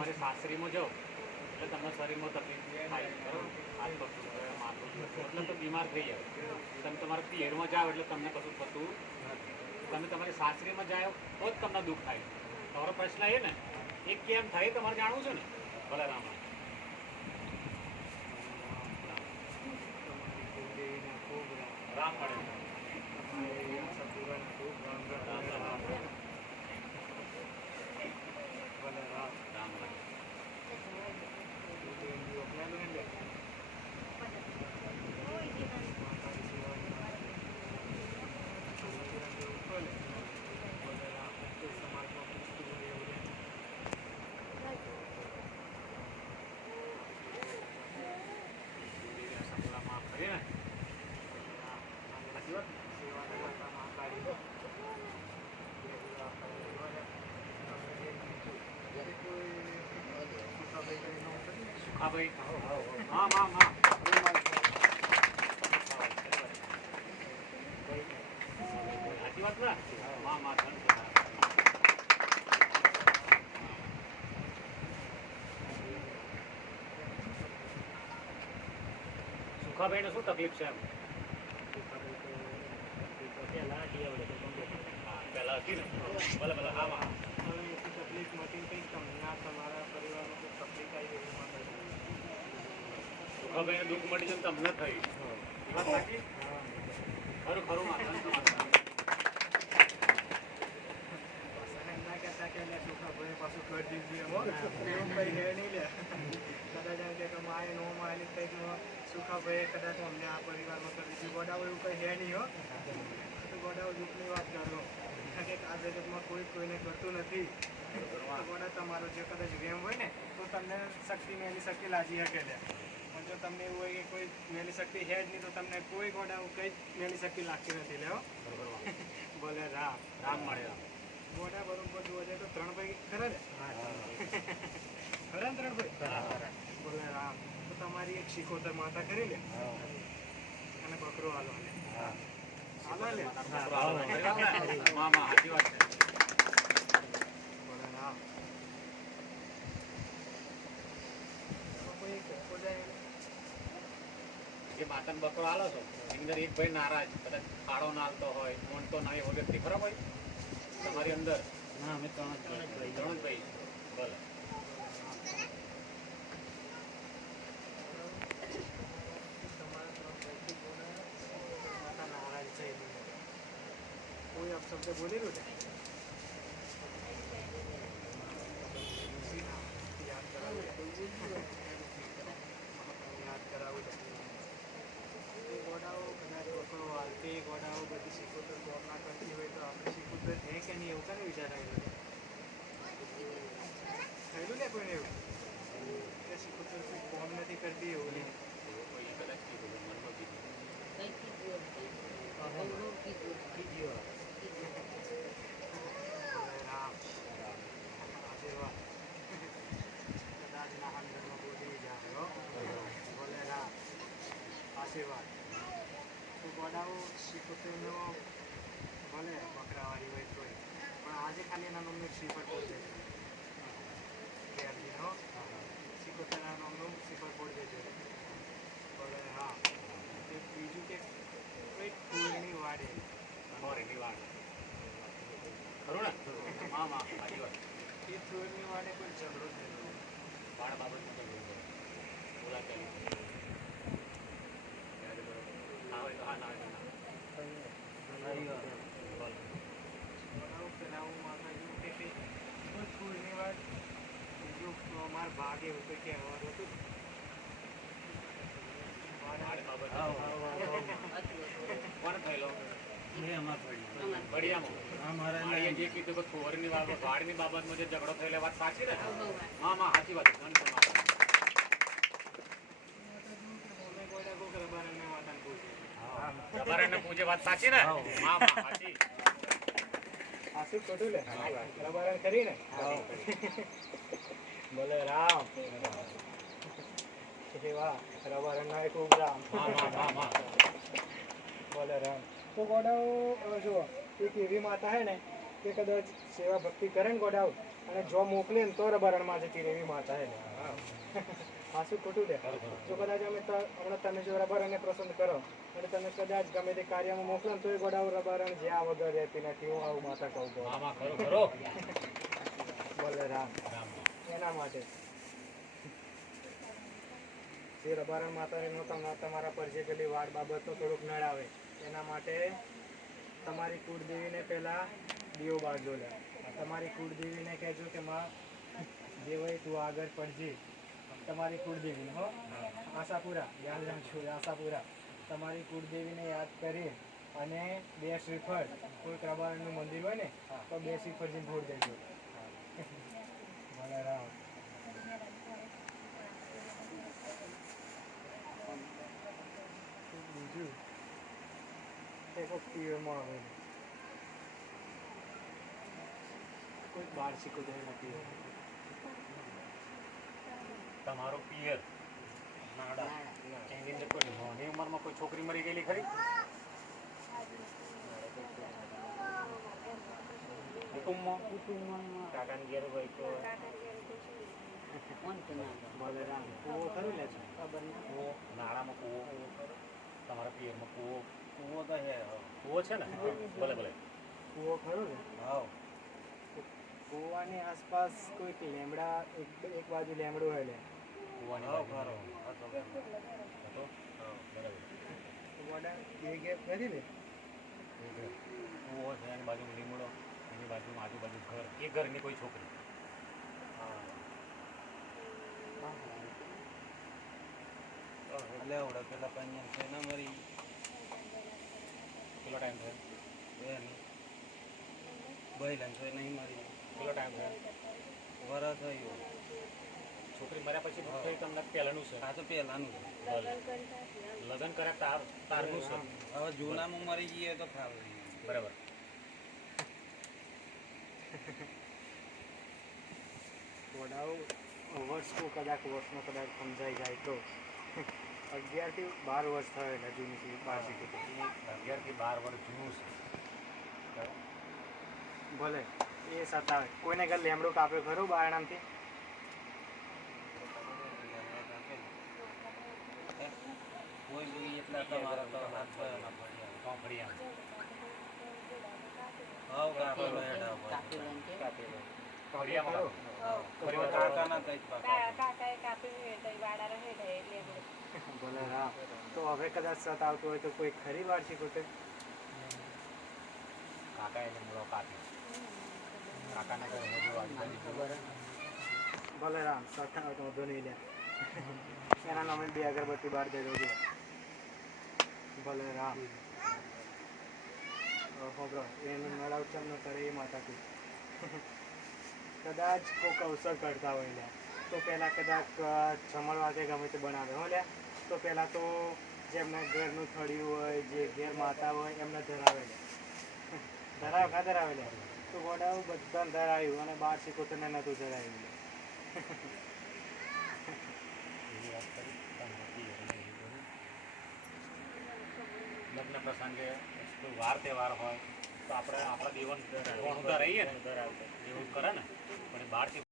તમારી સાસરીમાં જાઓ એટલે તમને શરીરમાં તકલીફ થાય બરાબર, હાથ પગ દુખે, માથું દુખે એટલે તો બીમાર થઈ જાય. તમે તમારા પિયરમાં જાઓ એટલે તમને કશું થતું નથી. તમે તમારી સાસરીમાં જાઓ તો જ તમને દુઃખ થાય. તમારો પ્રશ્ન એ ને એ કેમ થાય તમારે જાણવું છે ને. ભલે રામ રામ મળે. હા ભાઈ, હા હા હા સાચી વાત ને. હા હા સુખાભાઈ ને શું તકલીફ છે એમ? પેલા હતી ને. ભલે ભલે હા હા તકલીફ નથી કંઈક તમને તમારા પરિવારમાં કોઈ તકલીફ આવી એવી માટે સુખાભાઈ દુઃખ મળી છે તમને થઈ વાત સાચી. ખરું ખરું માતા એમના કહેતા કે સુખાભાઈ પાછું કરી દીધું એવું કંઈ હે નહીં લે. કદાચ એમ કે માએ નો માયેલી કંઈક સુખાભાઈ કદાચ અમને આ પરિવારમાં કરી દીધું. ગોડાઓ એવું કંઈ હે નહીં હો. તો ગોડાઓ દુઃખની વાત કરો કે આ જગતમાં કોઈ કોઈને કરતું નથી. ગોડા તમારો જે કદાચ વેમ હોય ને તો તમને શક્તિ મેલી શક્તિ લાજી શકે છે. પણ જો તમને એવું હોય કે કોઈ મેલી શક્તિ હે જ નહીં તો તમને કોઈ ગોડા કંઈ મેલી શક્તિ લાગતી નથી. લેવો બોલે રામ રામ મળે. ગોડા બરોબર જોવા જાય તો 3 ભાઈ ખરા ને? ખરા ને 3 ભાઈ? બોલે રામ તો તમારી એક શિકોતર માતા કરી લે અને બકરો હાલો લે. હાલો લે હા હા સાચી વાત છે. બોલે રામ કોઈ કોકો જાય જે માતાને બકરો આલો છો એની અંદર એક ભાઈ નારાજ, કદાચ ખાડો ના હાલતો હોય, મોનતો ના એવો વ્યક્તિ ખરાબ હોય તમારી અંદર? ના અમે 3 જ ભાઈ. ભલે કોઈ અપશબ્દ બોલેલું ને યાદ કરાવું એ ગોડાઓ કદાચ બકરો હાલતી ગોડાઓ બધી શીખોતર કોમ ના કરતી હોય તો આપણે શીખોતર છે કે નહીં એવું કાને વિચાર આવેલો થયેલું ને કોઈ એવું કે શીખોતર કોઈ કોમ નથી કરતી એવું નહીં. કદાચ કીધું મનમાં કીધું રામ આશીર્વાદ કદાચ નાહન ધર્મ બોલી જાય બોલે રામ આશીર્વાદ. તો ગોડાઓ શીખોતરનો ભલે બકરાવાળી હોય તોય પણ આજે ખાલી એના નામનું શ્રીફળ બોલ દેજો. ઘેરજીનો શીખોતરના નામનું શ્રીફળ બોલ દેજો. બોલે હા. બીજું કે કોઈ ફૂલની વાડે મોરેની વાત ખરું ને. હા હા સાચી વાત. એ ફૂલની વાડે કોઈ ઝઘડો થયેલો બાળ બાબતમાં તો બોલા ચાલી ના હોય તો હા, ના હોય તો ના. પેલા હું માતા જેવું કે કોઈ ફૂલની વાડ બીજું મારા ભાગ એવું કંઈ કહેવાનું હતું. કોણ થયેલો? બળિયામાં જે કીધું કે ખોરની વાડની બાબતમાં જે ઝઘડો થયેલો વાત સાચી ને? હા હા સાચી વાત. રબારણને પૂછે વાત સાચી ને? હા હા સાચી. શું ખોટું લે રબારણ કરી ને બોલે રામ વાહ રબારણ ના ખૂબ રામ બોલે રામ. તો ગોડાઓ જો એક એવી માતા હે ને કે કદાચ સેવા ભક્તિ કરે ને ગોડાઓ અને જો મોકલે ને તો રબારણમાં જતી રહેવી માતા હે પાછું ખોટું લે જો કદાચ અમે હમણાં તમે જો રબારણને પસંદ કરો અને તમે કદાચ ગમે તે કાર્યમાં મોકલો ને તો એ ગોડાઉ રબારણ જ્યાં વગર રહેતી નથી હું આવું માતા કહું છું મામા ખરો ખરો બોલે રામ રામ એના માટે જે રબારણ માતાનો તમારા પર જે પેલી વાડ બાબતનો થોડુંક નડ આવે એના માટે તમારી કુળદેવીને પહેલાં દીવો બાળજો લે તમારી કુળદેવીને કહેજો કે માં જે હોય તું આગળ પડજે તમારી કુળદેવીને હો આશાપુરા યાદ રાખજો આશાપુરા તમારી કુળદેવીને યાદ કરી અને 2 શ્રીફળ કોઈ રબારણનું મંદિર હોય ને તો 2 શ્રીફળ જઈને ભોળ દેજો ભલે રામ બીજું એક પીએમાં આવે કોઈ બાર શીખવતો નથી તમારો પિયર નાડા એની અંદર કોઈ નાની ઉંમરમાં કોઈ છોકરી મરી ગયેલી ખરી કુટુંબમાં કાકાની ઘેર હોય તો બલરામ કૂવો ખરું લે છે ખબર નહીં કૂવો નાળામાં કૂવો તમારા પિયરમાં કૂવો કૂવો તો છે કૂવો છે ને ભલે ભલે કૂવો ખરું ને હા કૂવાની આસપાસ કોઈક લેમડા એક બાજુ લેમડું હોય લે કૂવાની ખરો હતો બરાબર વડા બે ગેપ કરી ને કૂવો છે એની બાજુ લીમડો એની બાજુમાં આજુબાજુ ઘર એ ઘરની કોઈ છોકરી એટલે આવડે પેલા પૈયા છે ને મરી કેટલો ટાઈમ થયો એની બહેલાન છે નહીં મરી કેટલો ટાઈમ થયો વરસ થયું છોકરી મર્યા પછી થઈ તમને પહેલાંનું છે આ તો પહેલાનું છે લગ્ન કર્યા તારનું છે હવે જૂનામાં મરી ગઈએ તો ખાવ બરાબર વડાઓ વર્ષનો કદાચ વર્ષનો કદાચ સમજાઈ જાય તો 11 થી 12 વર્ષ થયેલા જૂની પાછી 11 થી 12 વર્ષ જૂનું છે ભલે એ સતાવે કોઈને ઘર લેમડું કાપ્યો ખરું બારણામથી કોઈ જોઈ એટલા તમારા તો હાથ ના પડ્યા ફળિયા હાવ કાપેલો હેડા ફળિયામાં કાકાના કઈ પાકા ભલે હા તો હવે કદાચ સતાવતું હોય તો કોઈ ખરી વાર્ષિક હોતે કાકા એને મૂળો કાપ્યો કાકાના ઘરે મજૂર ખબર ભલે રામ સતાવ તો વધુ નહીં લે એના નામે 2 અગરબત્તી બાર દે દો ભલે રામ બ્રો એનું નળાવ ચમ ન કરે એ માતા કી કદાચ કોઈક અવસર કરતા હોય લે તો પહેલાં કદાચ જમણવા કે ગમે તે બનાવે હો લે તો પહેલાં તો જેમના ઘરનું થળિયું હોય જે ઘેર માતા હોય એમને ધરાવે લે ધરાવે લે તો ગોડાઓ બધાને ધરાવ્યું અને 12 સિકોતરને નહોતું ધરાવ્યું લે એની વાત કરી લગ્ન પ્રસંગે કોઈ વાર તહેવાર હોય તો આપણે આપણા દેવન રહીએ ને એવું કરે ને પણ 12 થી